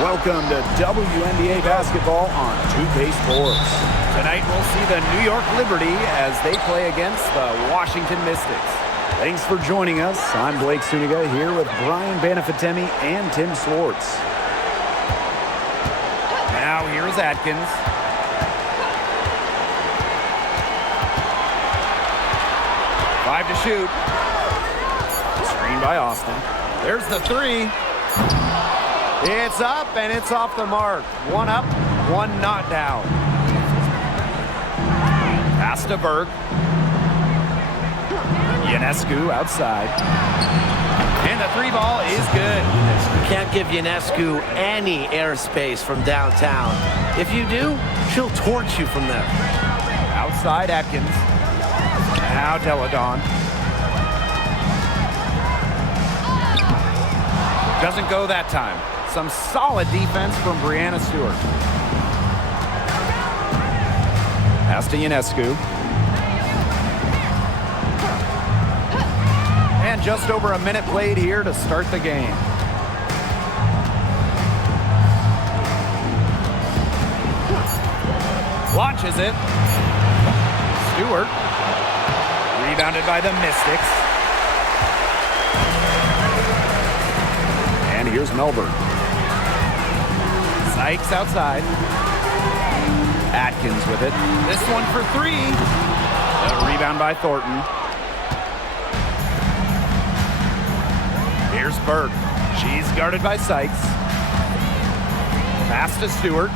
Welcome to WNBA basketball on 2K Sports. Tonight we'll see the New York Liberty as they play against the Washington Mystics. Thanks for joining us. I'm Blake Suniga here with Brian Banafitemi and Tim Swartz. Now here's Atkins. Five to shoot. Screen by Austin. There's the three. It's up and it's off the mark. One up, one not down. Pass to Berg. Ionescu outside. And the three ball is good. You can't give Ionescu any airspace from downtown. If you do, she'll torch you from there. Outside Atkins. Now Deladon. Doesn't go that time. Some solid defense from Brianna Stewart. Pass to Ionescu. And just over a minute played here to start the game. Launches it. Stewart. Rebounded by the Mystics. And here's Melbourne. Sykes outside. Atkins with it. This one for three. A rebound by Thornton. Here's Berg. She's guarded by Sykes. Pass to Stewart.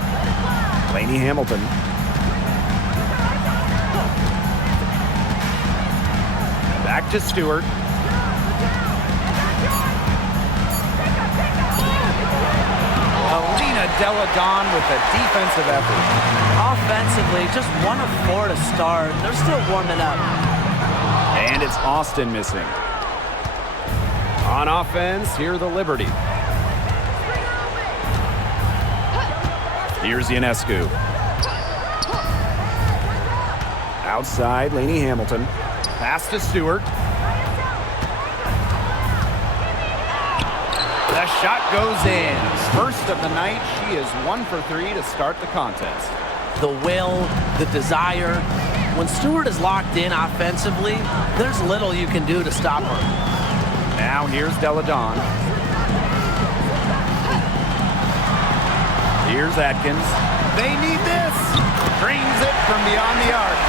Lainey Hamilton. Back to Stewart. Alina Deladon with a defensive effort. Offensively, just 1 of 4 to start. They're still warming up. And it's Austin missing. On offense, here the Liberty. Here's Ionescu. Outside, Lainey Hamilton. Pass to Stewart. The shot goes in. First of the night, she is 1 for 3 to start the contest. The will, the desire. When Stewart is locked in offensively, there's little you can do to stop her. Now here's Deladon. Here's Atkins. They need this. Drains it from beyond the arc.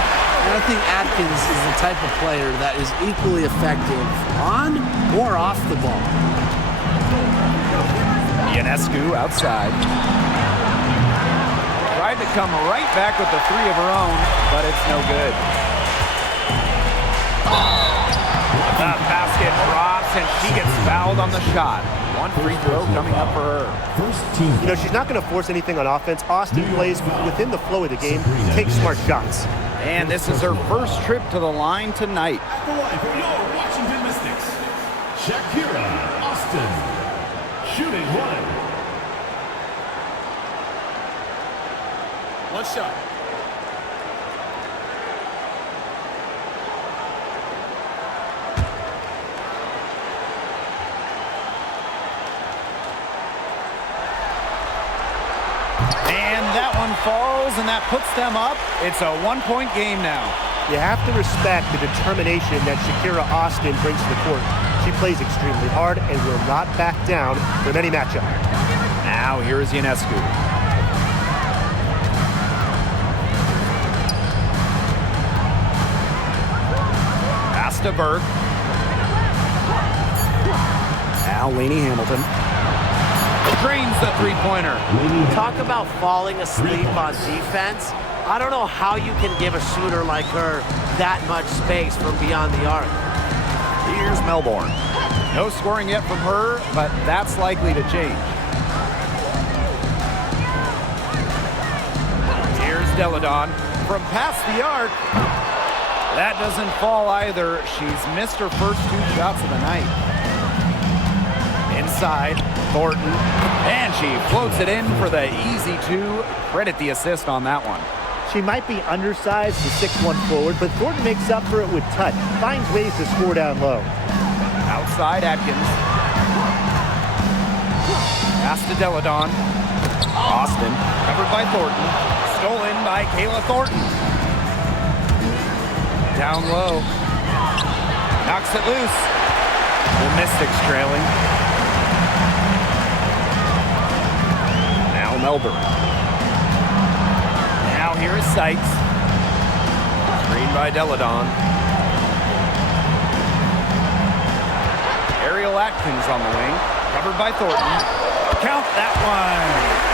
And I think Atkins is the type of player that is equally effective on or off the ball. Ionescu outside. Tried to come right back with the three of her own, but it's no good. The basket drops, and she gets fouled on the shot. One free throw coming up for her. You know, she's not going to force anything on offense. Austin plays within the flow of the game, takes smart shots. And this is her first trip to the line tonight. At the line for your Washington Mystics, Shakira Austin. Shooting one. One shot. And that one falls, and that puts them up. It's a one-point game now. You have to respect the determination that Shakira Austin brings to the court. She plays extremely hard and will not back down from any matchup. Now here is Ionescu. Pass to Berg. Now Lainey Hamilton. Drains the three-pointer. Talk about falling asleep on defense. I don't know how you can give a shooter like her that much space from beyond the arc. Here's Melbourne. No scoring yet from her, but that's likely to change. Here's Deladon from past the arc. That doesn't fall either. She's missed her first 2 shots of the night. Inside, Thornton, and she floats it in for the easy 2. Credit the assist on that one. She might be undersized to 6'1" forward, but Thornton makes up for it with touch, finds ways to score down low. Outside Atkins. Pass to Deladon. Austin, covered by Thornton. Stolen by Kayla Thornton. Down low. Knocks it loose. The Mystics trailing. Now Melbourne. Now here is Sykes. Screen by Deladon. Ariel Atkins on the wing. Covered by Thornton. Count that one.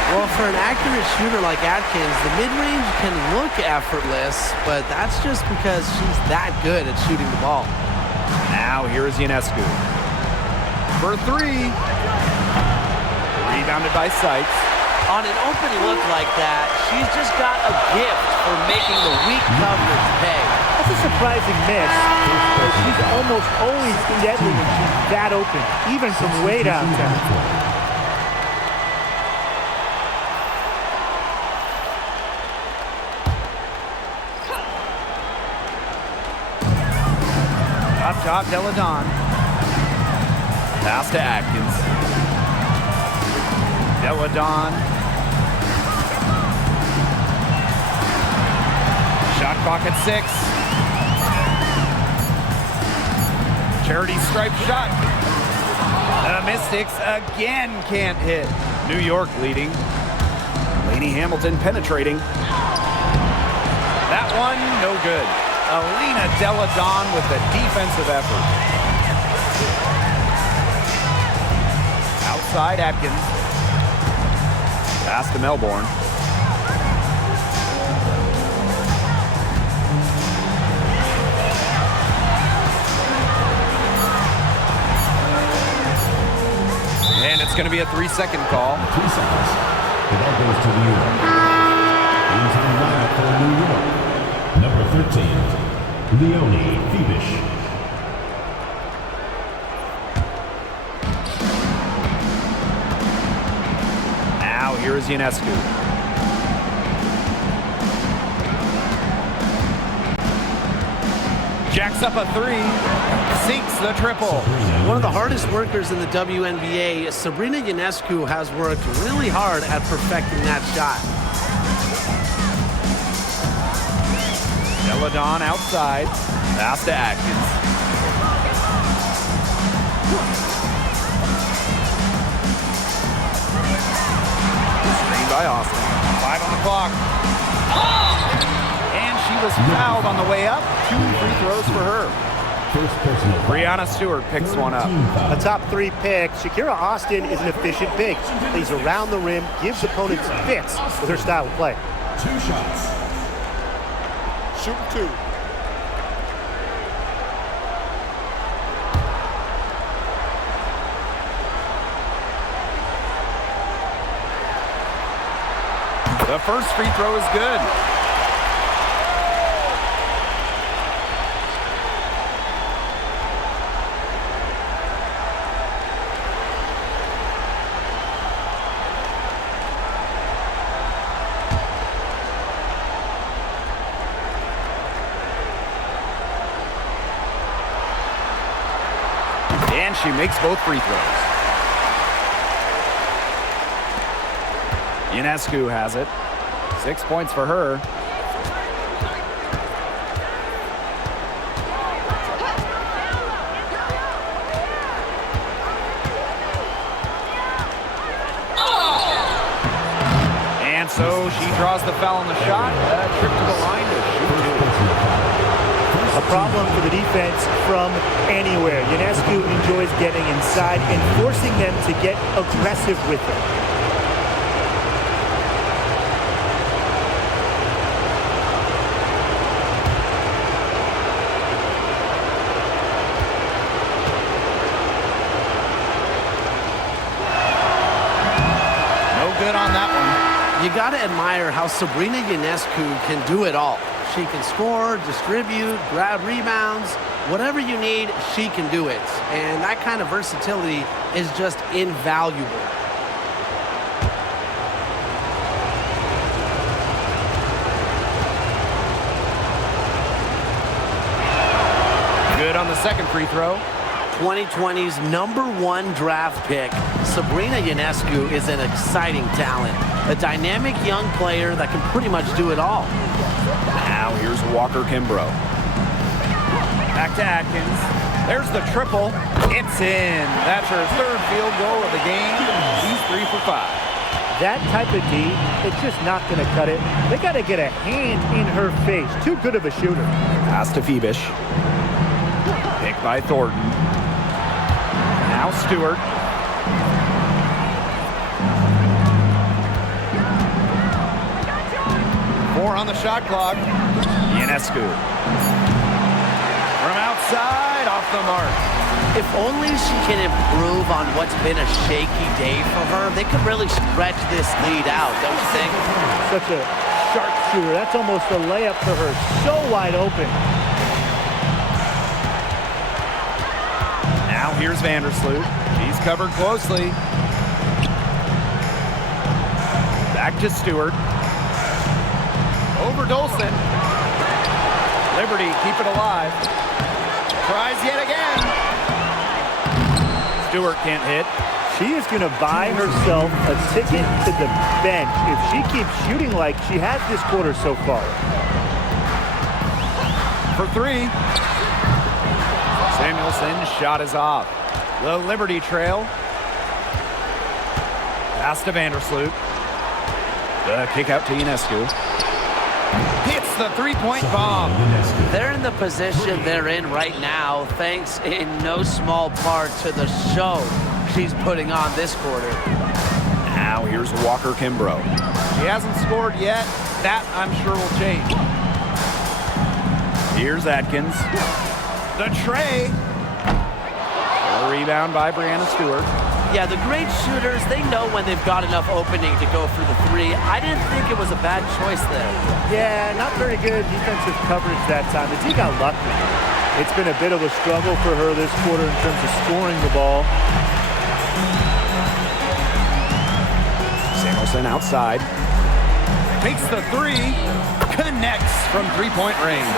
Well, for an accurate shooter like Atkins, the mid-range can look effortless, but that's just because she's that good at shooting the ball. Now here is Ionescu. For three. Rebounded by Sykes. On an open look like that, she's just got a gift for making the weak coverage pay. That's a surprising miss. But she's almost always deadly when she's that open, even from way downtown. Up top, Deladon. Pass to Atkins. Deladon. Shot clock at 6. Charity stripe shot. The Mystics again can't hit. New York leading. Lainey Hamilton penetrating. That one, no good. Alina Deladon with the defensive effort. Outside Atkins. Pass to Melbourne. And it's going to be a 3-second call. 3 seconds. The ball goes to New York. Into the lineup for New York. Number 13, Leonie Phoebish. Now here is Ionescu. Jacks up a 3. Sinks the triple. One of the hardest workers in the WNBA, Sabrina Ionescu, has worked really hard at perfecting that shot. Deladon outside. Pass to Atkins. Screen by Austin. 5 on the clock. And she was fouled on the way up. 2 free throws for her. First personal. Brianna Stewart picks one up. A top 3 pick, Shakira Austin is an efficient big. Plays around the rim, gives opponents fits with her style of play. 2 shots. Shoot 2. The first free throw is good. And she makes both free throws. Ionescu has it. 6 points for her. And so she draws the foul on the shot. Trip to the line to shoot 2. A problem for the defense from anywhere. Ionescu enjoys getting inside and forcing them to get aggressive with her. You got to admire how Sabrina Ionescu can do it all. She can score, distribute, grab rebounds, whatever you need, she can do it. And that kind of versatility is just invaluable. Good on the second free throw. 2020's #1 draft pick, Sabrina Ionescu is an exciting talent. A dynamic young player that can pretty much do it all. Now here's Walker Kimbrough. Back to Atkins. There's the triple. It's in. That's her 3rd field goal of the game. She's 3 for 5. That type of D, it's just not going to cut it. They got to get a hand in her face. Too good of a shooter. Pass to Phoebish. Picked by Thornton. Now Stewart. Four on the shot clock. Ionescu. From outside, off the mark. If only she can improve on what's been a shaky day for her, they could really stretch this lead out, don't you think? Such a sharp shooter. That's almost a layup for her. So wide open. Now here's Vandersloot. She's covered closely. Back to Stewart. Over Dolson. Liberty, keep it alive. Tries yet again. Stewart can't hit. She is going to buy herself a ticket to the bench if she keeps shooting like she has this quarter so far. For 3. Samuelson's shot is off. The Liberty trail. Pass to Vandersloot. The kick out to Ionescu. Hits the 3-point bomb. They're in the position they're in right now, thanks in no small part to the show she's putting on this quarter. Now here's Walker Kimbrough. He hasn't scored yet. That, I'm sure, will change. Here's Atkins. The tray. A rebound by Breanna Stewart. Yeah, the great shooters, they know when they've got enough opening to go for the 3. I didn't think it was a bad choice there. Yeah, not very good defensive coverage that time. The team got lucky. It's been a bit of a struggle for her this quarter in terms of scoring the ball. Samuelson outside. Takes the 3. Connects from 3-point range.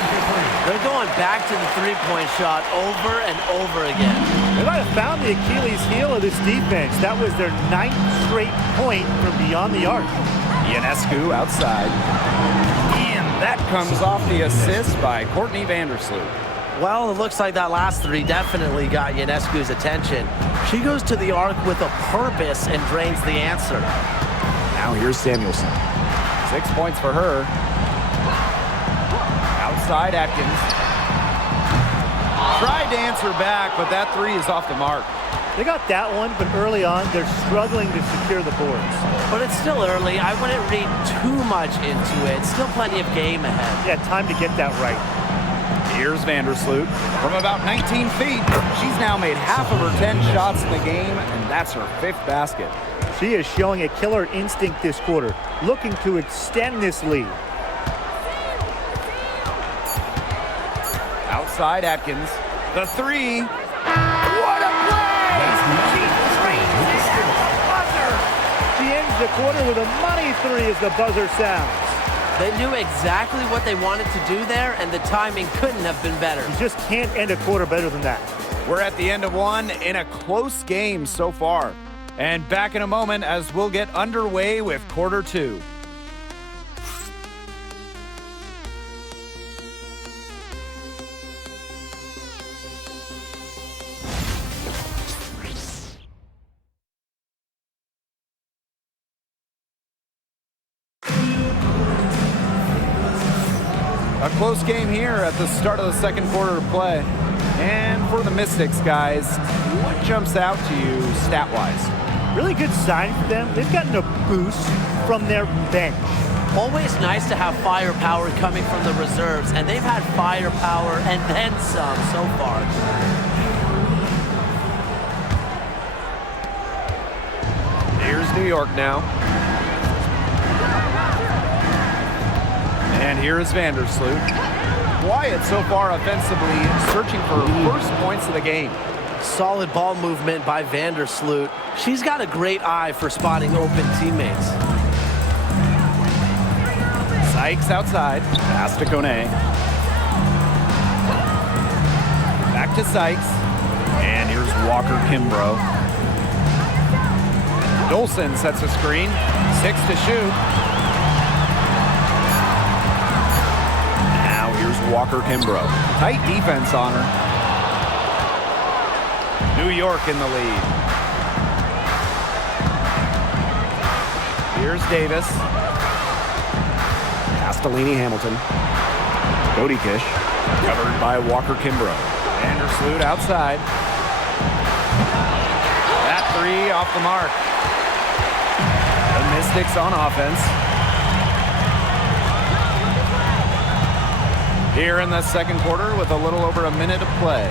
They're going back to the 3-point shot over and over again. They might have found the Achilles heel of this defense. That was their 9th straight point from beyond the arc. Ionescu outside. And that comes off the assist by Courtney Vandersloot. Well, it looks like that last 3 definitely got Ionescu's attention. She goes to the arc with a purpose and drains the answer. Now here's Samuelson. 6 points for her. Outside Atkins. Tried to answer back, but that 3 is off the mark. They got that one, but early on, they're struggling to secure the boards. But it's still early. I wouldn't read too much into it. Still plenty of game ahead. Yeah, time to get that right. Here's Vandersloot. From about 19 feet, she's now made half of her 10 shots in the game, and that's her 5th basket. She is showing a killer instinct this quarter, looking to extend this lead. Outside Atkins. The 3. What a play! She drains it at the buzzer! She ends the quarter with a money 3 as the buzzer sounds. They knew exactly what they wanted to do there, and the timing couldn't have been better. You just can't end a quarter better than that. We're at the end of one in a close game so far. And back in a moment as we'll get underway with quarter 2. A close game here at the start of the second quarter of play. And for the Mystics, guys, what jumps out to you stat-wise? Really good sign for them. They've gotten a boost from their bench. Always nice to have firepower coming from the reserves, and they've had firepower and then some so far. Here's New York now. And here is Vandersloot. Quiet so far offensively, searching for first points of the game. Solid ball movement by Vandersloot. She's got a great eye for spotting open teammates. Sykes outside. Pass to Kone. Back to Sykes. And here's Walker Kimbrough. Dolson sets a screen. 6 to shoot. Now here's Walker Kimbrough. Tight defense on her. New York in the lead. Here's Davis. Castellini Hamilton. Dodikish. Covered by Walker Kimbrough. Vandersloot outside. That three off the mark. The Mystics on offense. Here in the second quarter with a little over a minute of play.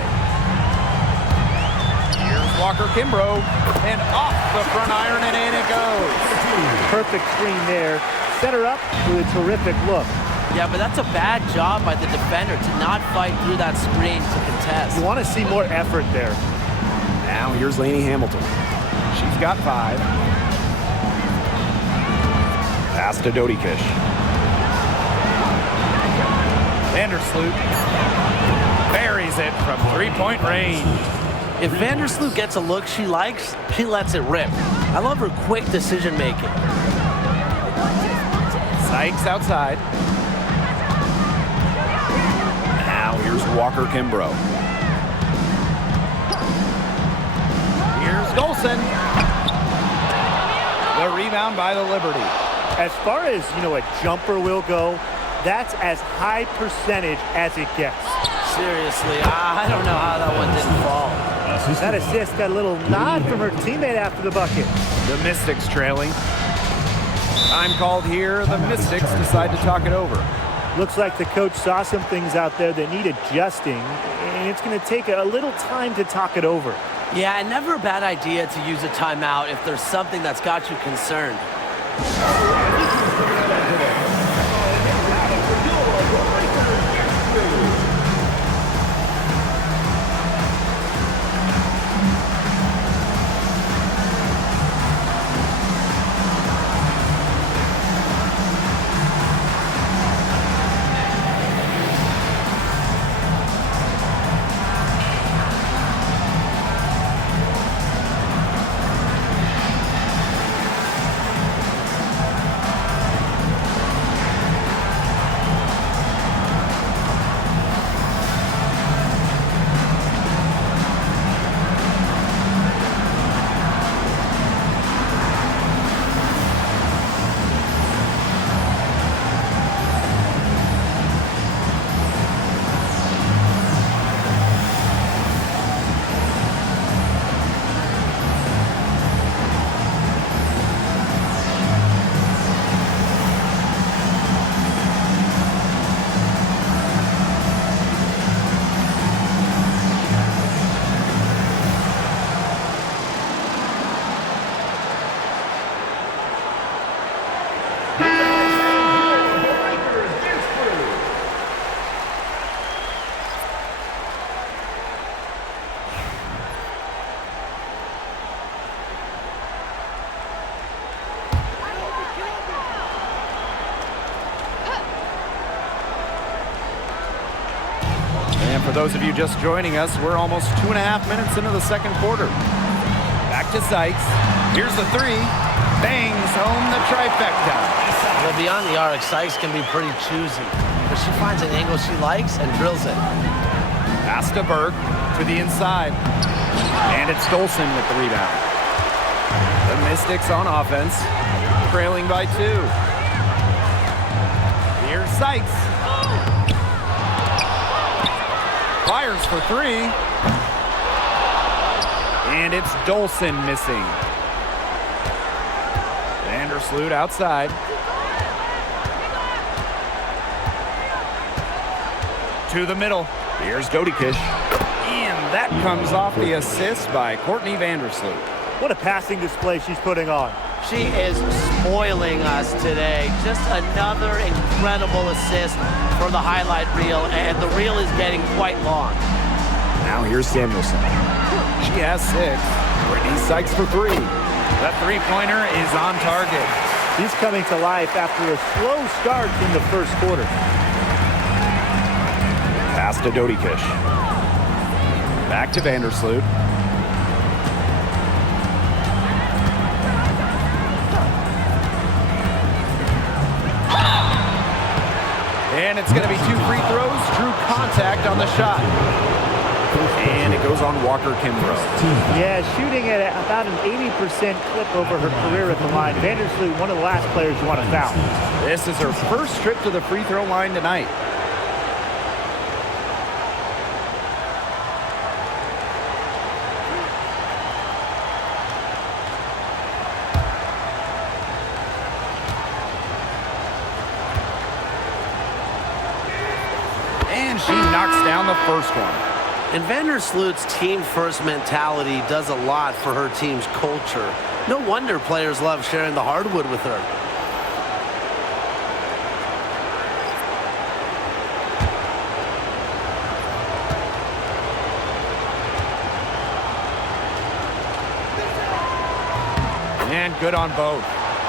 Here's Walker Kimbrough. And off the front iron and in it goes. Perfect screen there. Set her up with a terrific look. Yeah, but that's a bad job by the defender to not fight through that screen to contest. You want to see more effort there. Now here's Lainey Hamilton. She's got 5. Pass to Dodikish. Vandersloot buries it from 3-point range. If Vandersloot gets a look she likes, she lets it rip. I love her quick decision making. Sykes outside. Now here's Walker Kimbrough. Here's Dolson. The rebound by the Liberty. As far as, a jumper will go, that's as high percentage as it gets. Seriously, I don't know how that one didn't fall. That assist got a little nod from her teammate after the bucket. The Mystics trailing. Time called here. The Mystics decide to talk it over. Looks like the coach saw some things out there that need adjusting, and it's going to take a little time to talk it over. Yeah, and never a bad idea to use a timeout if there's something that's got you concerned. And for those of you just joining us, we're almost 2.5 minutes into the second quarter. Back to Sykes. Here's the three. Bangs home the trifecta. Well, beyond the arc, Sykes can be pretty choosy, but she finds an angle she likes and drills it. Pass to Berg to the inside. And it's Dolson with the rebound. The Mystics on offense, trailing by 2. Here's Sykes. Fires for 3. And it's Dolson missing. Vandersloot outside. To the middle. Here's Dodikish. And that comes off the assist by Courtney Vandersloot. What a passing display she's putting on. She is spoiling us today. Just another incredible assist for the highlight reel, and the reel is getting quite long. Now here's Samuelson. She has 6. Brittany Sykes for 3. That three-pointer is on target. She's coming to life after a slow start in the first quarter. Pass to Dodikish. Back to Vandersloot. And it's going to be 2 free throws. Drew contact on the shot. And it goes on Walker Kimbrough. Yeah, shooting at about an 80% clip over her career at the line. Vandersloot, one of the last players you want to foul. This is her first trip to the free throw line tonight. And she knocks down the first one. And Vandersloot's team-first mentality does a lot for her team's culture. No wonder players love sharing the hardwood with her. And good on both.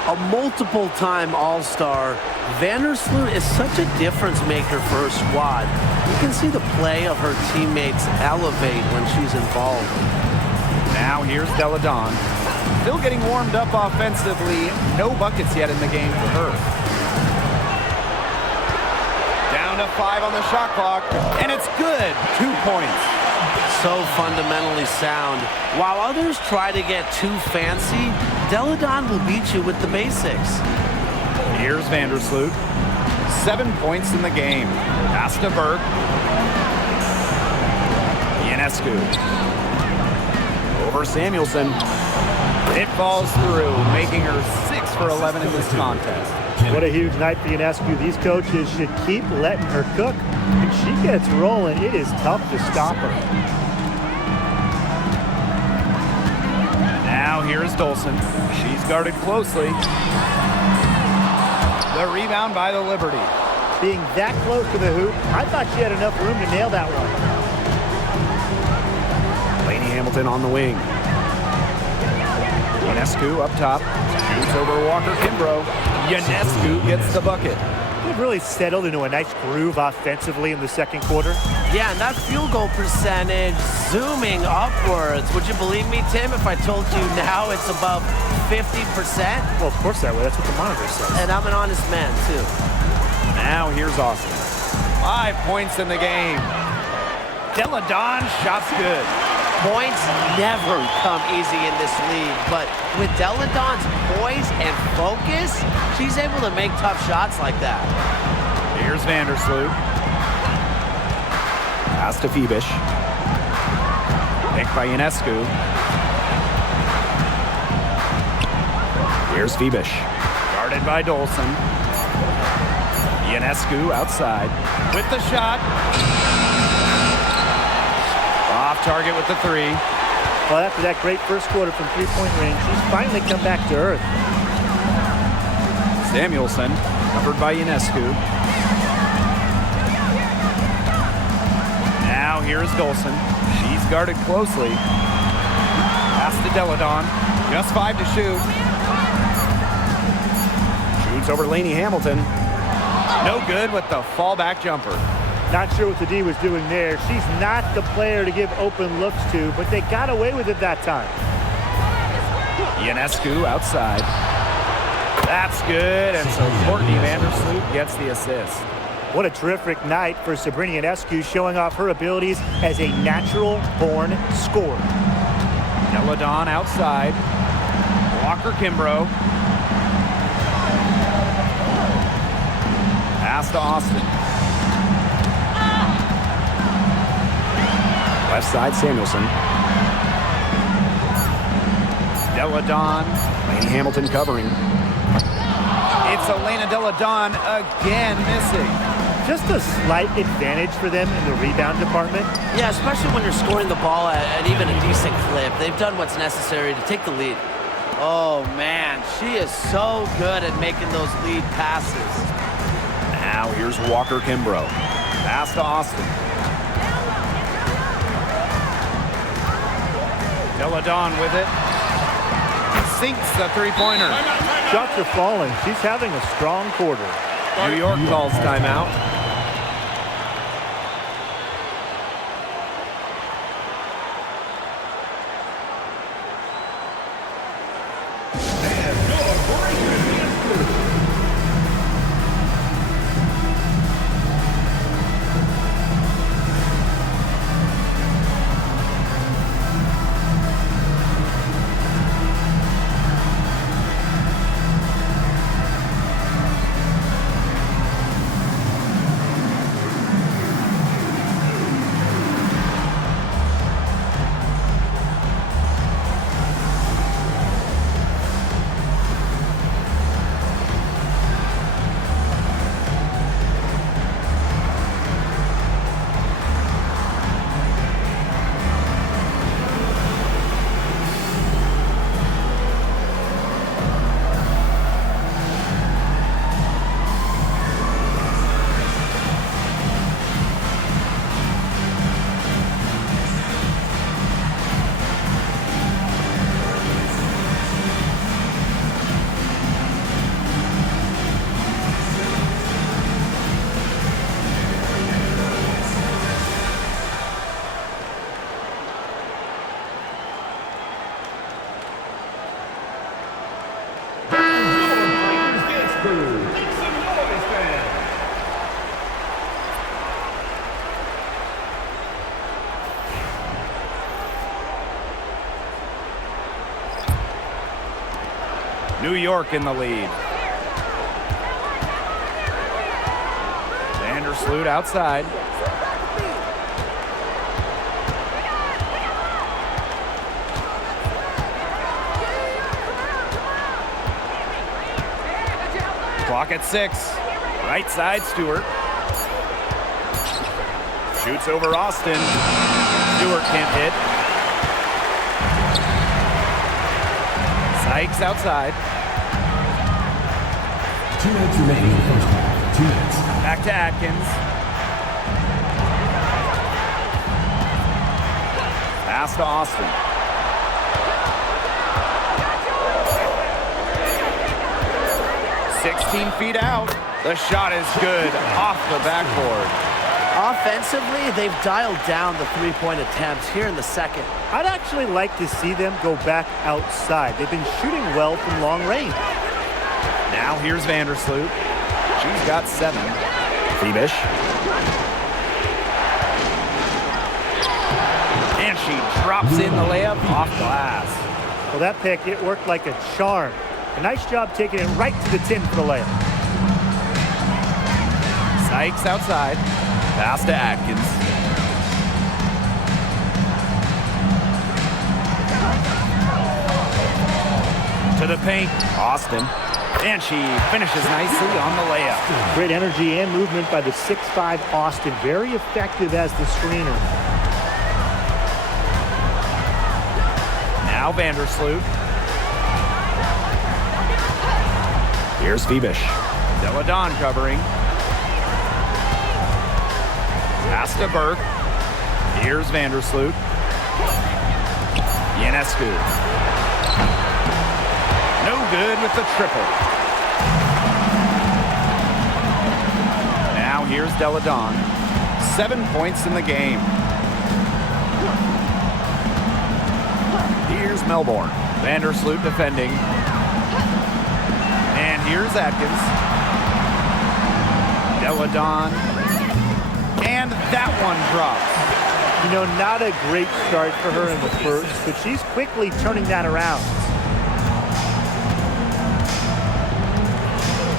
A multiple-time All-Star, Vandersloot is such a difference maker for her squad. You can see the play of her teammates elevate when she's involved. Now here's Deladon. Still getting warmed up offensively. No buckets yet in the game for her. Down to 5 on the shot clock, and it's good. 2 points. So fundamentally sound. While others try to get too fancy, Deladon will beat you with the basics. Here's Vandersloot. 7 points in the game. Pass to Burke. Ionescu. Over Samuelson. It falls through, making her 6 for 11 in this contest. What a huge night for Ionescu. These coaches should keep letting her cook. If she gets rolling, it is tough to stop her. Now here's Dolson. She's guarded closely. The rebound by the Liberty. Being that close to the hoop, I thought she had enough room to nail that one. Laney Hamilton on the wing. Ionescu up top. Shoots over Walker Kimbrough. Ionescu gets the bucket. They've really settled into a nice groove offensively in the second quarter. Yeah, and that field goal percentage zooming upwards. Would you believe me, Tim, if I told you now it's above 50%? Well, of course I would. That's what the monitor says. And I'm an honest man, too. Now here's Austin. 5 points in the game. Deladon shot's good. Points never come easy in this league, but with Deladon's poise and focus, she's able to make tough shots like that. Here's Vandersloot. Pass to Phoebish. Picked by Ionescu. Here's Phoebish. Guarded by Dolson. Ionescu outside with the shot. Off target with the 3. Well, after that great first quarter from three-point range, she's finally come back to earth. Samuelson, covered by Ionescu. Now here's Dolson. She's guarded closely. Pass to Deladon. Just 5 to shoot. Shoots over Laney Hamilton. No good with the fallback jumper. Not sure what the D was doing there. She's not the player to give open looks to, but they got away with it that time. Ionescu outside. That's good, and so Courtney Vandersloot gets the assist. What a terrific night for Sabrina Ionescu, showing off her abilities as a natural-born scorer. Deladon outside. Walker Kimbrough. Pass to Austin. Left side, Samuelson. Deladon. Laney Hamilton covering. It's Elena Deladon again missing. Just a slight advantage for them in the rebound department. Yeah, especially when you're scoring the ball at even a decent clip. They've done what's necessary to take the lead. Oh, man, she is so good at making those lead passes. Now here's Walker Kimbrough. Pass to Austin. Deladon with it. Sinks the three-pointer. Shots are falling. She's having a strong quarter. New York calls timeout. New York in the lead. Vandersloot outside. Clock at 6. Right side, Stewart. Shoots over Austin. Stewart can't hit. Sykes outside. 2 minutes remaining in the first half. 2 minutes. Back to Atkins. Pass to Austin. "16 feet out." The shot is good off the backboard. Offensively, they've dialed down the three-point attempts here in the second. I'd actually like to see them go back outside. They've been shooting well from long range. Now here's Vandersloot. She's got 7. Phoebish. And she drops in the layup off glass. Well, that pick, it worked like a charm. A nice job taking it right to the tin for the layup. Sykes outside. Pass to Atkins. To the paint. Austin. And she finishes nicely on the layup. Great energy and movement by the 6'5" Austin. Very effective as the screener. Now Vandersloot. Here's Phoebish. Deladon covering. Pass to Burke. Here's Vandersloot. Ionescu. No good with the triple. Now here's Deladon. 7 points in the game. Here's Melbourne. Vandersloot defending. And here's Atkins. Deladon. And that one drops. You know, not a great start for her in the first, but she's quickly turning that around.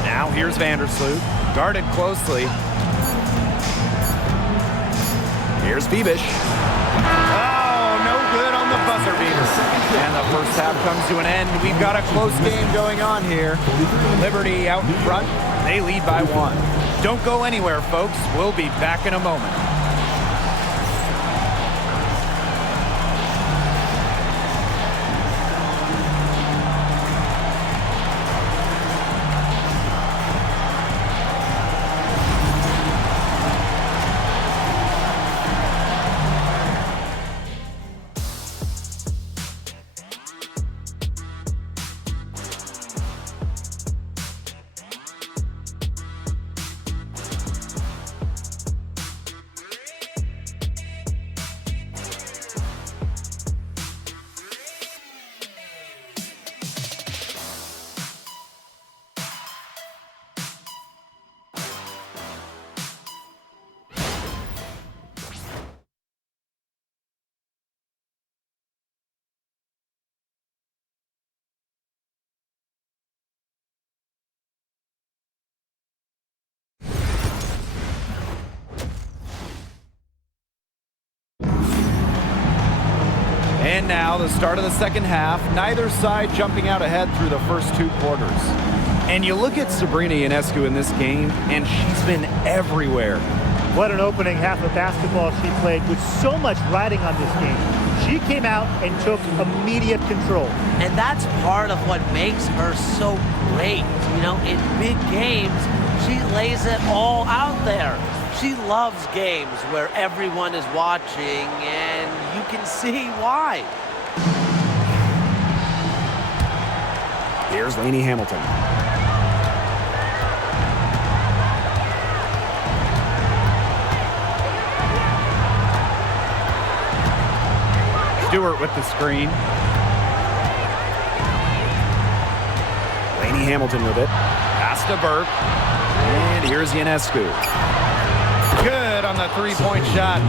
Now here's Vandersloot. Guarded closely. Here's Phoebish. Oh, no good on the buzzer beater. And the first half comes to an end. We've got a close game going on here. Liberty out in front. They lead by 1. Don't go anywhere, folks. We'll be back in a moment. And now the start of the second half. Neither side jumping out ahead through the first 2 quarters. And you look at Sabrina Ionescu in this game, and she's been everywhere. What an opening half of basketball she played with so much riding on this game. She came out and took immediate control. And that's part of what makes her so great. You know, in big games, she lays it all out there. She loves games where everyone is watching, and you can see why. Here's Lainey Hamilton. Stewart with the screen. Lainey Hamilton with it. Pass to Burke. And here's Ionescu. Good on the three-point shot.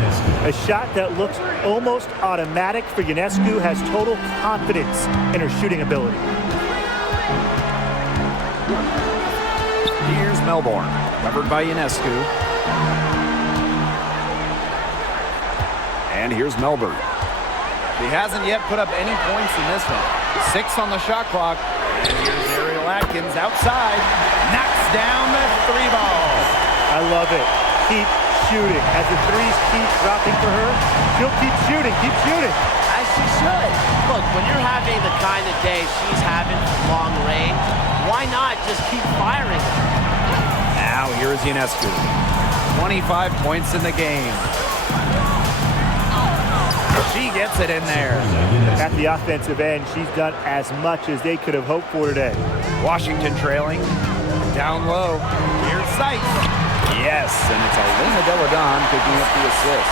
A shot that looks almost automatic for Ionescu, has total confidence in her shooting ability. Here's Melbourne, covered by Ionescu. And here's Melbourne. He hasn't yet put up any points in this one. 6 on the shot clock. And here's Ariel Atkins outside. Knocks down the 3 ball. I love it. Keep shooting. As the threes keep dropping for her, she'll keep shooting. Keep shooting. As she should. Look, when you're having the kind of day she's having from long range, why not just keep firing? Now here's Ionescu. 25 points in the game. She gets it in there. At the offensive end, she's done as much as they could have hoped for today. Washington trailing. Down low. Here's Sykes. Yes, and it's Elena Deladon picking up the assist.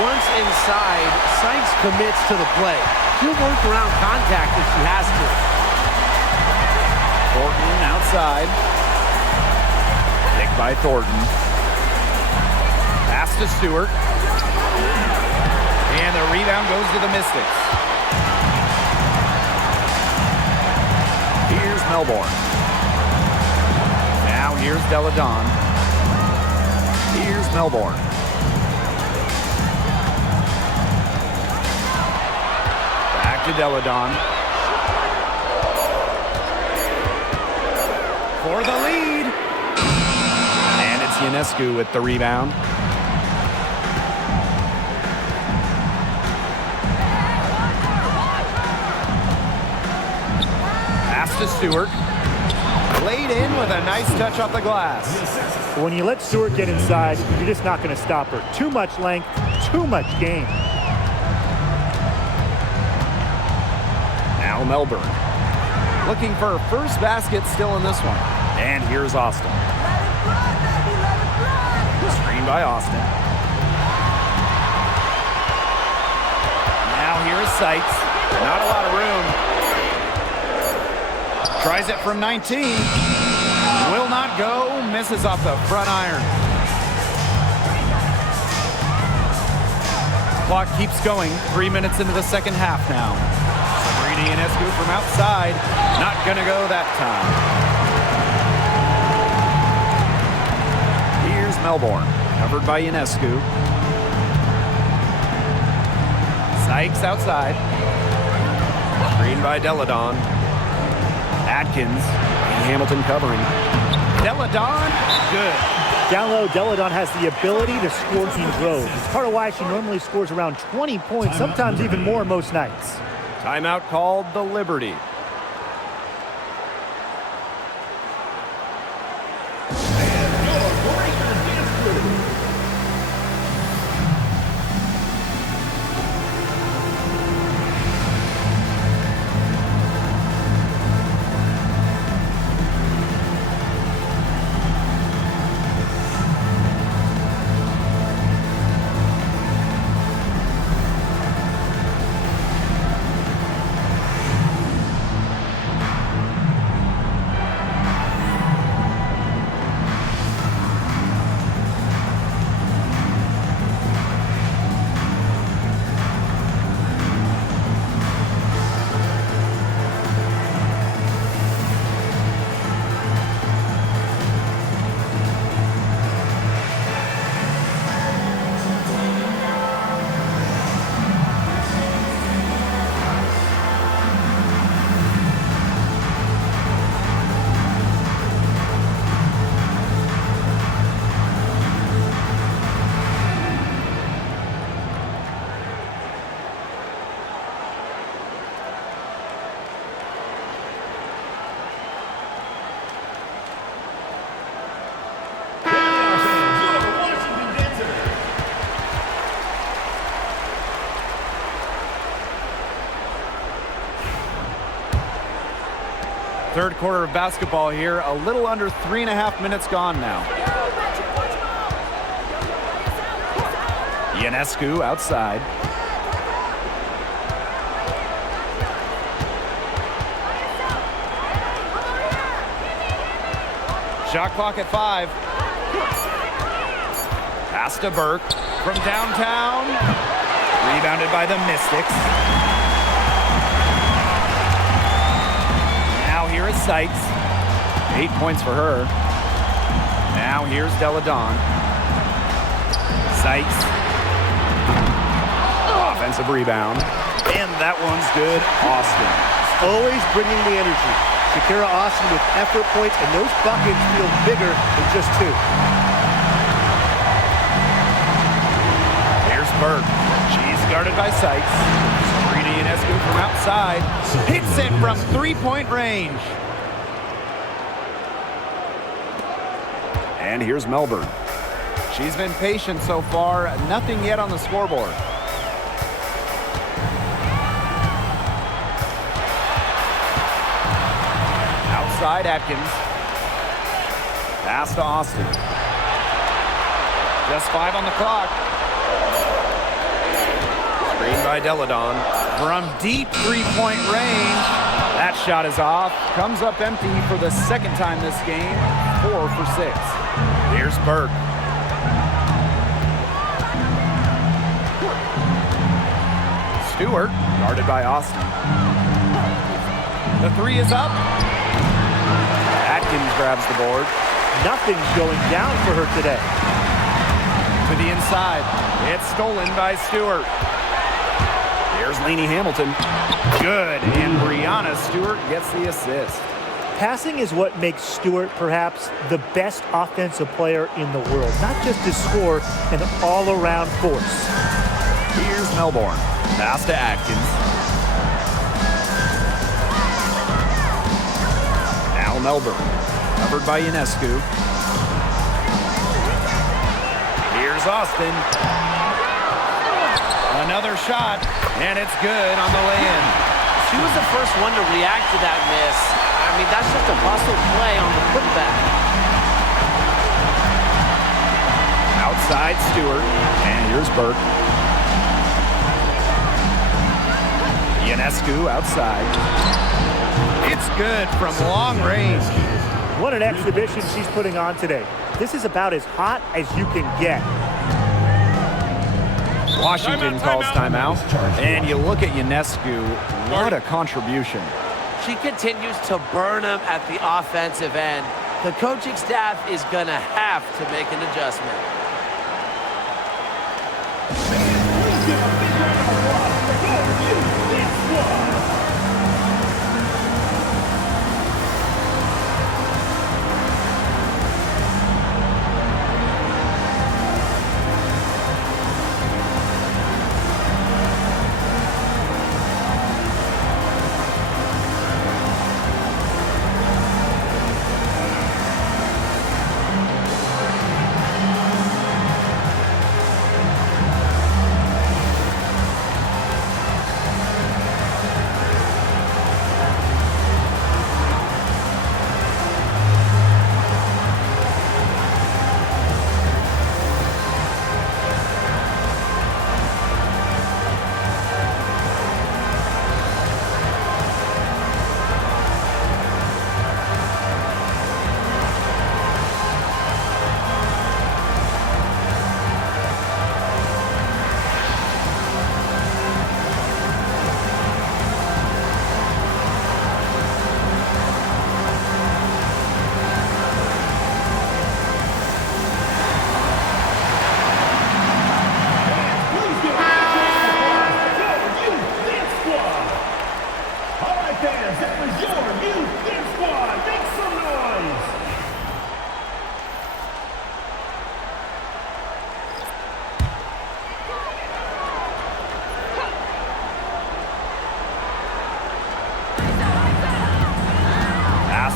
Once inside, Sykes commits to the play. She'll work around contact if she has to. Thornton outside. Picked by Thornton. Pass to Stewart. And the rebound goes to the Mystics. Here's Melbourne. Now here's Deladon. Here's Melbourne. Back to Deladon. For the lead. And it's Ionescu with the rebound. Pass to Stewart. Laid in with a nice touch off the glass. When you let Stewart get inside, you're just not going to stop her. Too much length, too much game. Now Melbourne. Looking for her first basket still in this one. And here's Austin. Screen by Austin. Now here is Sykes. Not a lot of room. Tries it from 19. Will not go. Misses off the front iron. Clock keeps going. 3 minutes into the second half now. Sabrina Ionescu from outside. Not going to go that time. Here's Melbourne. Covered by Ionescu. Sykes outside. Screen by Deladon. Atkins and Hamilton covering. Deladon, good. Down low, Deladon has the ability to score in droves. It's part of why she normally scores around 20 points, sometimes even more most nights. Timeout called the Liberty. Third quarter of basketball here. A little under 3.5 minutes gone now. Ionescu outside. Shot clock at 5. Pass to Burke from downtown. Rebounded by the Mystics. Now here is Sykes. 8 points for her. Now here's Deladon. Sykes. Offensive rebound. And that one's good. Austin. Always bringing the energy. Shakira Austin with effort points, and those buckets feel bigger than just 2. Here's Burke. She's guarded by Sykes. Sabrina Ionescu from outside. Hits it from three-point range. And here's Melbourne. She's been patient so far. Nothing yet on the scoreboard. Outside Atkins. Pass to Austin. Just 5 on the clock. Screen by Deladon. From deep three-point range. That shot is off. Comes up empty for the second time this game. 4 for 6. Here's Burke. Stewart, guarded by Austin. The 3 is up. Atkins grabs the board. Nothing's going down for her today. To the inside. It's stolen by Stewart. Here's Lainey Hamilton. Good. And Brianna Stewart gets the assist. Passing is what makes Stewart perhaps the best offensive player in the world. Not just to score, an all-around force. Here's Melbourne. Pass to Atkins. Now Melbourne. Covered by Ionescu. Here's Austin. Another shot, and it's good on the lay-in. She was the first one to react to that miss. I mean, that's just a muscle play on the putback. Outside Stewart, and here's Burke. Ionescu outside. It's good from long range. What an exhibition she's putting on today. This is about as hot as you can get. Washington calls timeout, and you look at Ionescu, what a contribution. She continues to burn them at the offensive end. The coaching staff is going to have to make an adjustment.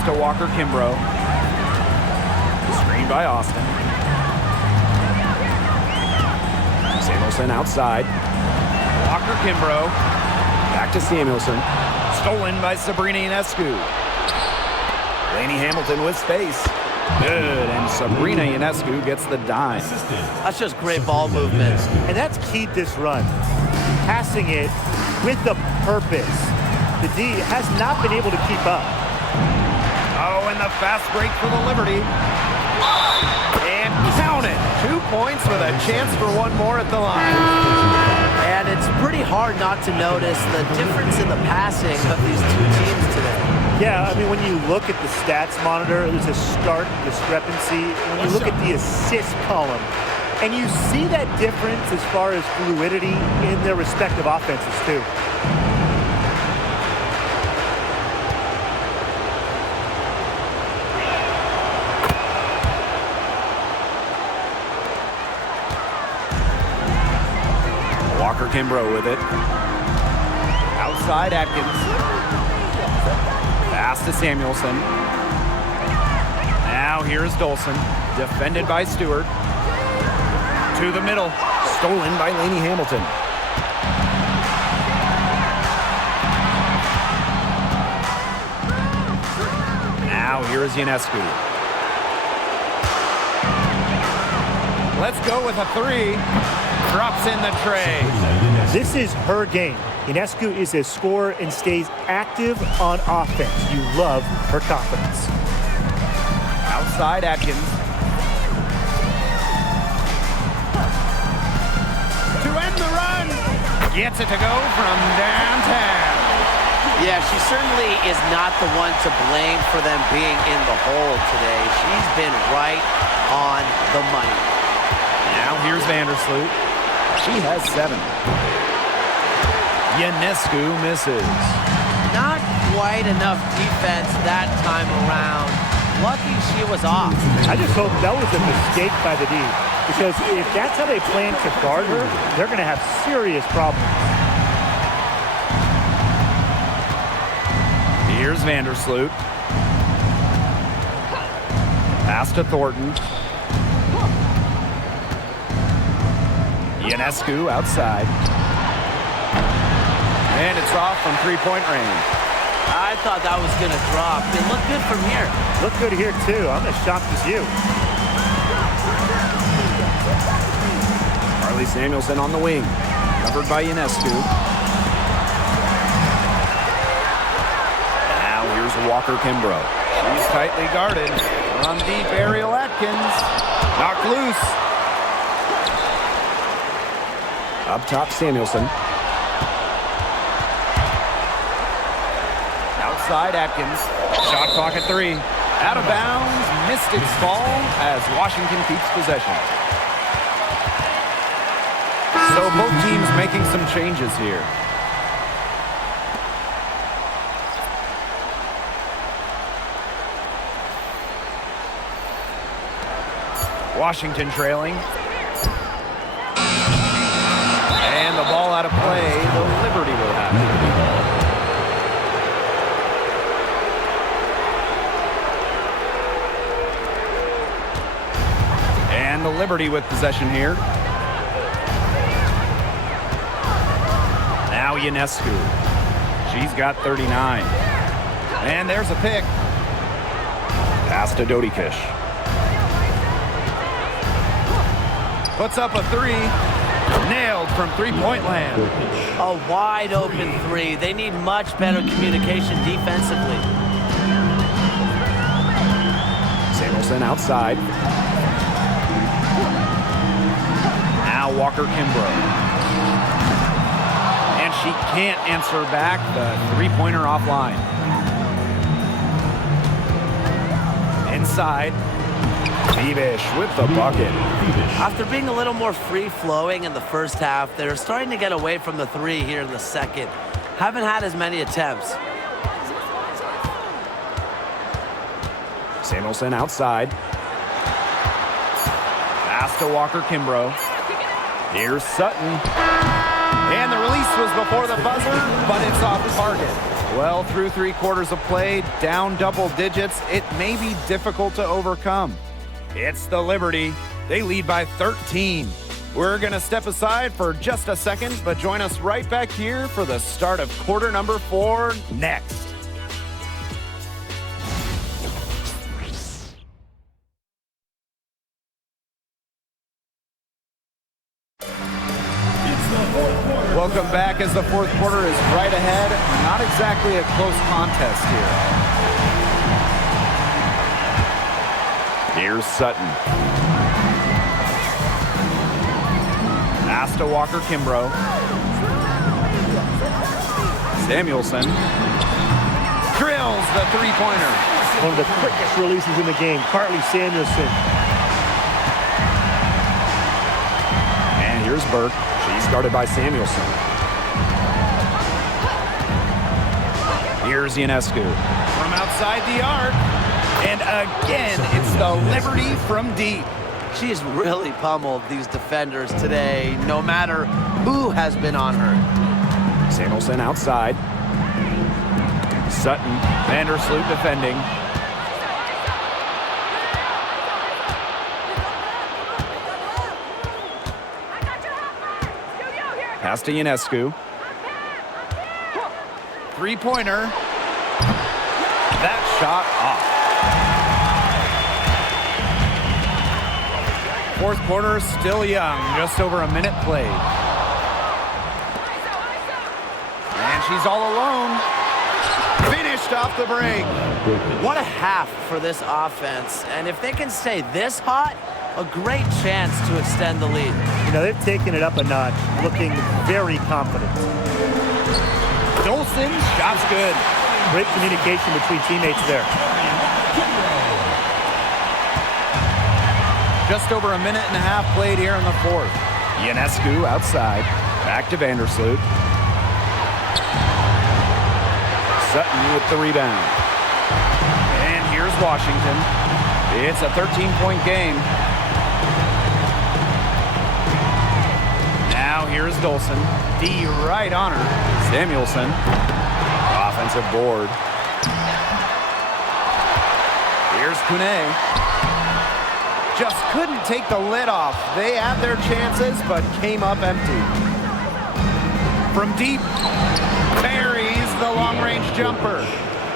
To Walker Kimbrough. Screen by Austin. Samuelson outside. Walker Kimbrough. Back to Samuelson. Stolen by Sabrina Ionescu. Lainey Hamilton with space. Good, and Sabrina Ionescu gets the dime. That's just great ball movement. And that's keyed this run. Passing it with a purpose. The D has not been able to keep up. Oh, and the fast break for the Liberty. And count it. 2 points with a chance for one more at the line. And it's pretty hard not to notice the difference in the passing of these two teams today. Yeah, I mean, when you look at the stats monitor, there's a stark discrepancy. When you look at the assist column, and you see that difference as far as fluidity in their respective offenses, too. Walker Kimbrough with it. Outside Atkins. Pass to Samuelson. Now here's Dolson. Defended by Stewart. To the middle. Stolen by Laney Hamilton. Now here's Ionescu. Let's go with a three. Drops in the tray. This is her game. Ionescu is a scorer and stays active on offense. You love her confidence. Outside Atkins. To end the run. Gets it to go from downtown. Yeah, she certainly is not the one to blame for them being in the hole today. She's been right on the money. Now here's Vandersloot. She has 7. Ionescu misses. Not quite enough defense that time around. Lucky she was off. I just hope that was a mistake by the D, because if that's how they plan to guard her, they're going to have serious problems. Here's Vandersloot. Pass to Thornton. Ionescu outside. And it's off from three-point range. I thought that was going to drop. It looked good from here. Look good here, too. I'm as shocked as you. Carly Samuelson on the wing. Covered by Ionescu. Now here's Walker Kimbrough. She's tightly guarded. On deep, Ariel Atkins. Knocked loose. Up top, Samuelson. Outside, Atkins. Shot clock at 3. Out of bounds. Mystics fall as Washington keeps possession. So both teams making some changes here. Washington trailing. And the ball out of play. The Liberty will have it. And the Liberty with possession here. Now Ionescu. She's got 39. And there's a pick. Pass to Dodikish. Puts up a 3. Nailed from three-point land. A wide open 3. They need much better communication defensively. Samuelson outside. Now Walker Kimbrough. And she can't answer back the three-pointer offline. Inside. Beavish with the bucket. After being a little more free-flowing in the first half, they're starting to get away from the 3 here in the second. Haven't had as many attempts. Samuelson outside. Pass to Walker Kimbrough. Here's Sutton. And the release was before the buzzer, but it's off target. Well, through 3 quarters of play, down double digits, it may be difficult to overcome. It's the Liberty. They lead by 13. We're going to step aside for just a second, but join us right back here for the start of quarter number 4 next. Welcome back as the fourth quarter is right ahead. Not exactly a close contest here. Here's Sutton. Pass to Walker Kimbrough. Samuelson drills the three-pointer. One of the quickest releases in the game, Carly Samuelson. And here's Burke. She's guarded by Samuelson. Here's Ionescu. From outside the arc. And again, it's the Liberty from deep. She's really pummeled these defenders today, no matter who has been on her. Samuelson outside. Sutton, Vandersloot defending. Pass to Ionescu. Three-pointer. That shot off. Fourth quarter still young, just over a minute played. And she's all alone. Finished off the break. What a half for this offense. And if they can stay this hot, a great chance to extend the lead. You know, they've taken it up a notch, looking very confident. Dolson, shot's good. Great communication between teammates there. Just over a minute and a half played here in the fourth. Ionescu outside. Back to Vandersloot. Sutton with the rebound. And here's Washington. It's a 13-point game. Now here's Dolson. D right on her. Samuelson. Offensive board. Here's Kune. Just couldn't take the lid off. They had their chances, but came up empty. From deep, buries the long-range jumper.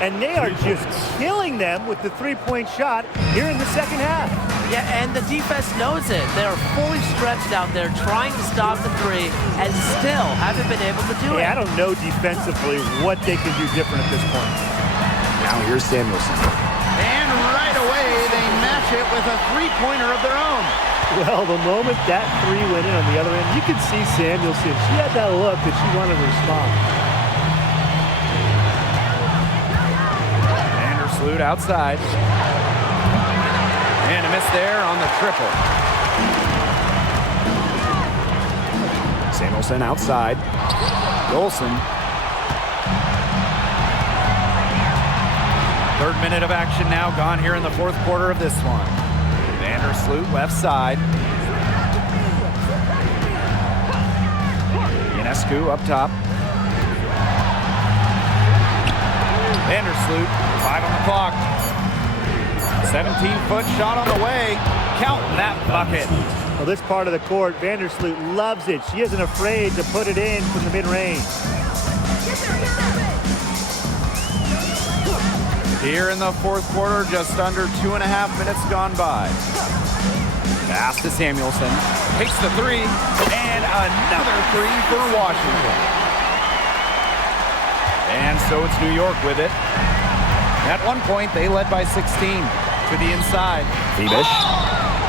And they are just killing them with the three-point shot here in the second half. Yeah, and the defense knows it. They are fully stretched out there trying to stop the three and still haven't been able to do it. I don't know defensively what they can do different at this point. Now here's Samuelson. And right away, they match it with a three-pointer of their own. Well, the moment that three went in on the other end, you could see Samuelson. She had that look that she wanted to respond. Vandersloot outside. And a miss there on the triple. Samuelson outside. Dolson. Third minute of action now gone here in the fourth quarter of this one. Vandersloot left side. Ionescu up top. Vandersloot, 5 on the clock. 17-foot shot on the way. Count that bucket. Well, this part of the court, Vandersloot loves it. She isn't afraid to put it in from the mid-range. Here in the fourth quarter, just under 2.5 minutes gone by. Pass to Samuelson. Takes the three, and another three for Washington. And so it's New York with it. At one point, they led by 16 to the inside. Thiebish.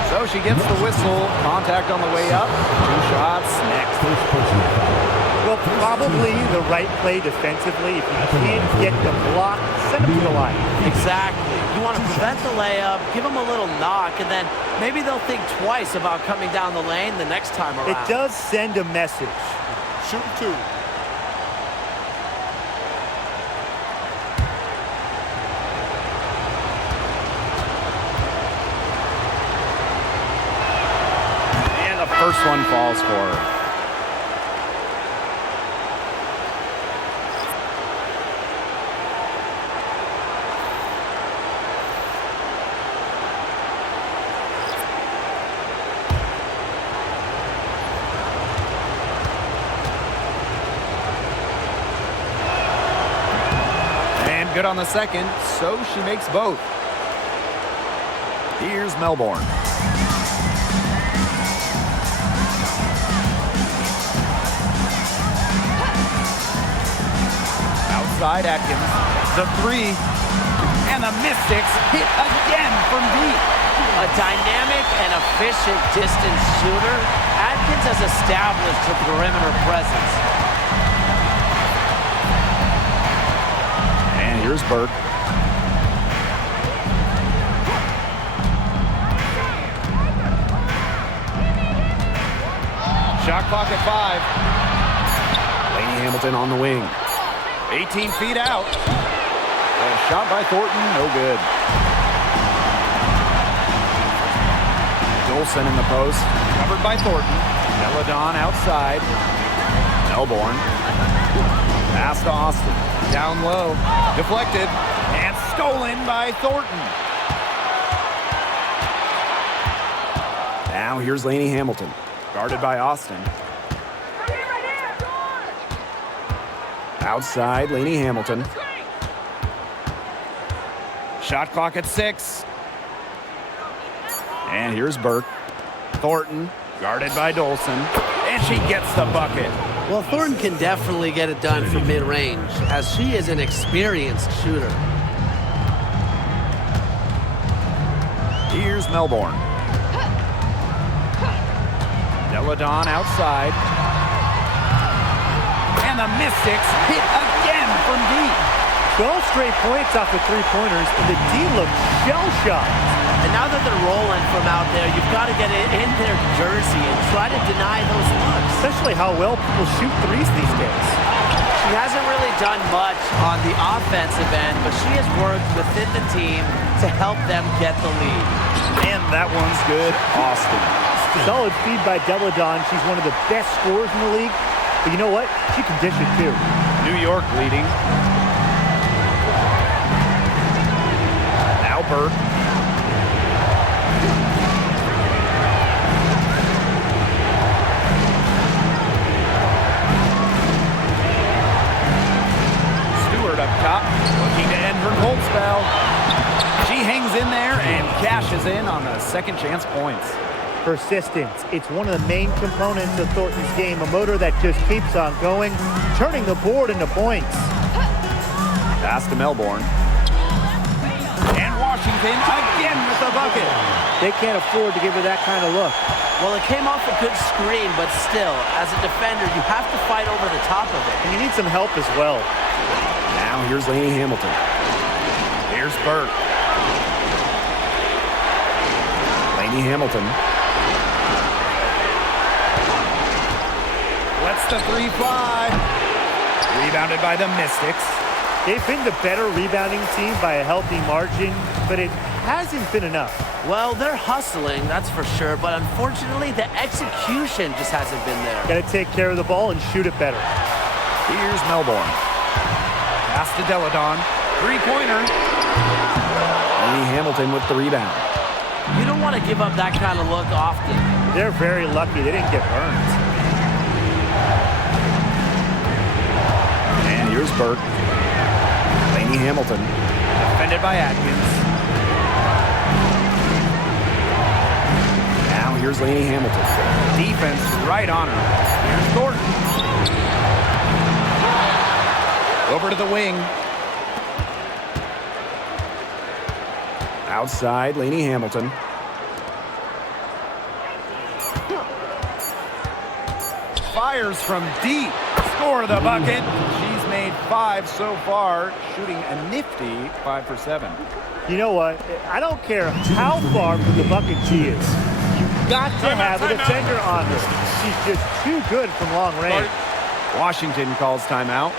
So she gets the whistle. Contact on the way up. 2 shots next. Well, probably the right play defensively. If you can't get the block, send them to the line. Exactly. You want to prevent the layup, give them a little knock, and then maybe they'll think twice about coming down the lane the next time around. It does send a message. Shoot 2. First one falls for her. And good on the second, so she makes both. Here's Melbourne. Atkins, the three, and the Mystics hit again from deep. A dynamic and efficient distance shooter, Atkins has established a perimeter presence. And here's Burke. Shot clock at 5. Laney Hamilton on the wing. 18 feet out. A shot by Thornton, no good. Dolson in the post, covered by Thornton. Deladon outside. Melbourne. Pass to Austin. Down low. Deflected. And stolen by Thornton. Now here's Laney Hamilton. Guarded by Austin. Outside, Laney Hamilton. Shot clock at 6. And here's Burke. Thornton, guarded by Dolson. And she gets the bucket. Well, Thornton can definitely get it done from mid-range, as she is an experienced shooter. Here's Melbourne. Deladon outside. And the Mystics hit again from deep. 12 straight points off the three-pointers, and the D looks shell-shocked. And now that they're rolling from out there, you've got to get it in their jersey and try to deny those looks. Especially how well people shoot threes these days. She hasn't really done much on the offensive end, but she has worked within the team to help them get the lead. And that one's good. Austin. Solid feed by Deladon. She's one of the best scorers in the league. But you know what? She can dish it too. New York leading. Now Burke. Stewart up top, looking to end her cold spell. She hangs in there and cashes in on the second chance points. Persistence. It's one of the main components of Thornton's game, a motor that just keeps on going, turning the board into points. Pass to Melbourne. And Washington again with the bucket. They can't afford to give her that kind of look. Well, it came off a good screen, but still, as a defender, you have to fight over the top of it. And you need some help as well. Now here's Laney Hamilton. Here's Burke. Laney Hamilton. Lets the 3 fly. Rebounded by the Mystics. They've been the better rebounding team by a healthy margin, but it hasn't been enough. Well, they're hustling, that's for sure, but unfortunately, the execution just hasn't been there. Got to take care of the ball and shoot it better. Here's Melbourne. Pass to Deladon. Three-pointer. Laney Hamilton with the rebound. You don't want to give up that kind of look often. They're very lucky they didn't get burned. And here's Burke. Laney Hamilton. Defended by Atkins. Now here's Laney Hamilton. Defense right on her. Here's Thornton. Over to the wing. Outside, Laney Hamilton. Fires from deep. Score the bucket. She's made 5 so far, shooting a nifty 5 for 7. You know what? I don't care how far from the bucket she is. You've got to have a defender on her. She's just too good from long range. Washington calls timeout.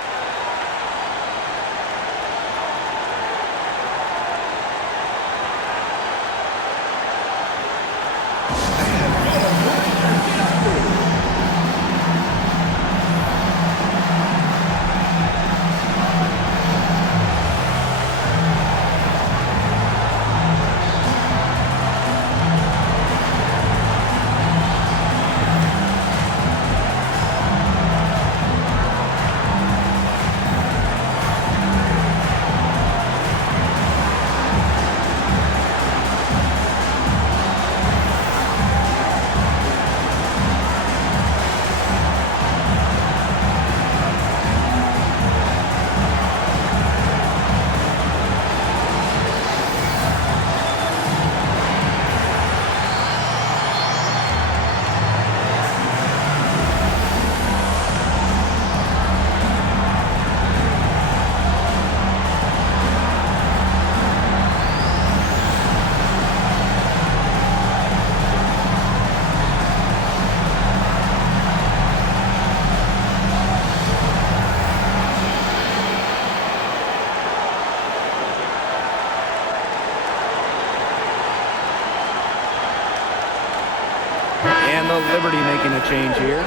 the Liberty making a change here.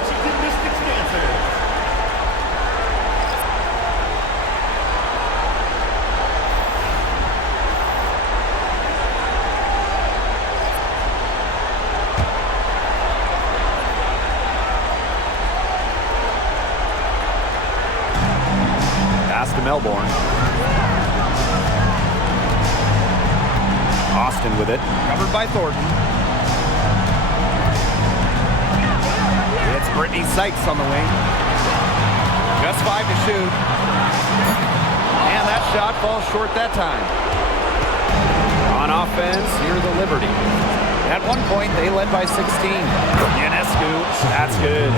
Pass to Melbourne. Austin with it, covered by Thornton. It's Brittany Sykes on the wing. Just 5 to shoot. And that shot falls short that time. On offense, here the Liberty. At one point, they led by 16. Ionescu, that's good.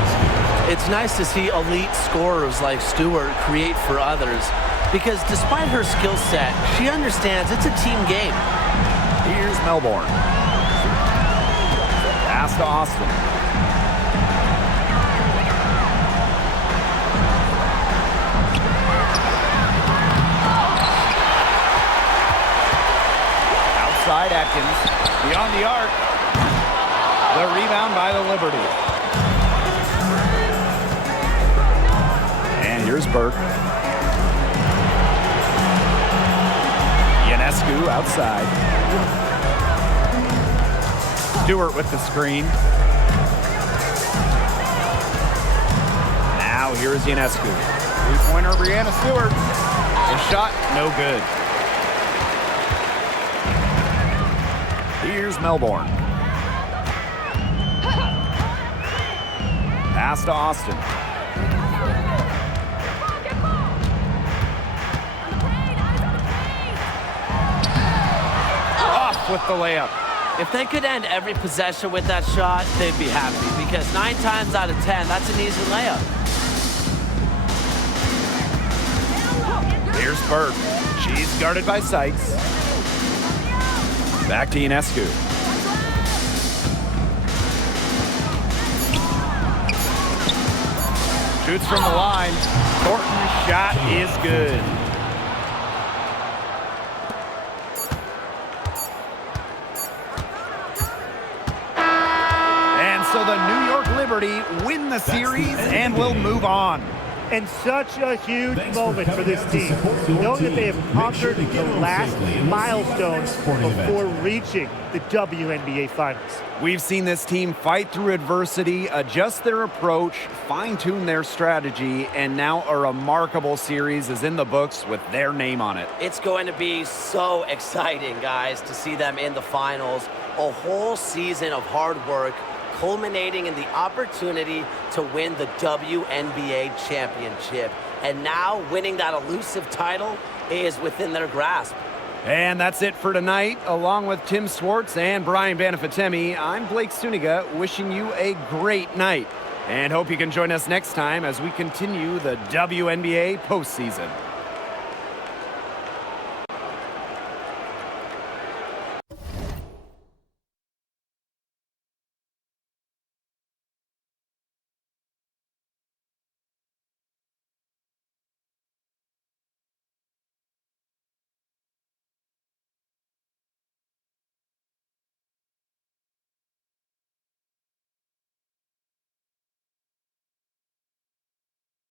It's nice to see elite scorers like Stewart create for others, because despite her skill set, she understands it's a team game. Here's Melbourne. Pass to Austin. Outside Atkins. Beyond the arc. The rebound by the Liberty. And here's Burke. Ionescu outside. Stewart with the screen. Now here's Ionescu. Three-pointer, Brianna Stewart. The shot, no good. Here's Melbourne. Pass to Austin. Off with the layup. If they could end every possession with that shot, they'd be happy, because 9 times out of 10, that's an easy layup. Here's Burke. She's guarded by Sykes. Back to Ionescu. Shoots from the line. Thornton's shot is good. And so the New York Liberty win the series and will move on. And such a huge moment for this team. Knowing that they have conquered the last milestone before reaching the WNBA Finals. We've seen this team fight through adversity, adjust their approach, fine-tune their strategy, and now a remarkable series is in the books with their name on it. It's going to be so exciting, guys, to see them in the finals. A whole season of hard work, culminating in the opportunity to win the WNBA championship. And now winning that elusive title is within their grasp. And that's it for tonight. Along with Tim Swartz and Brian Banafitemi, I'm Blake Suniga, wishing you a great night. And hope you can join us next time as we continue the WNBA postseason.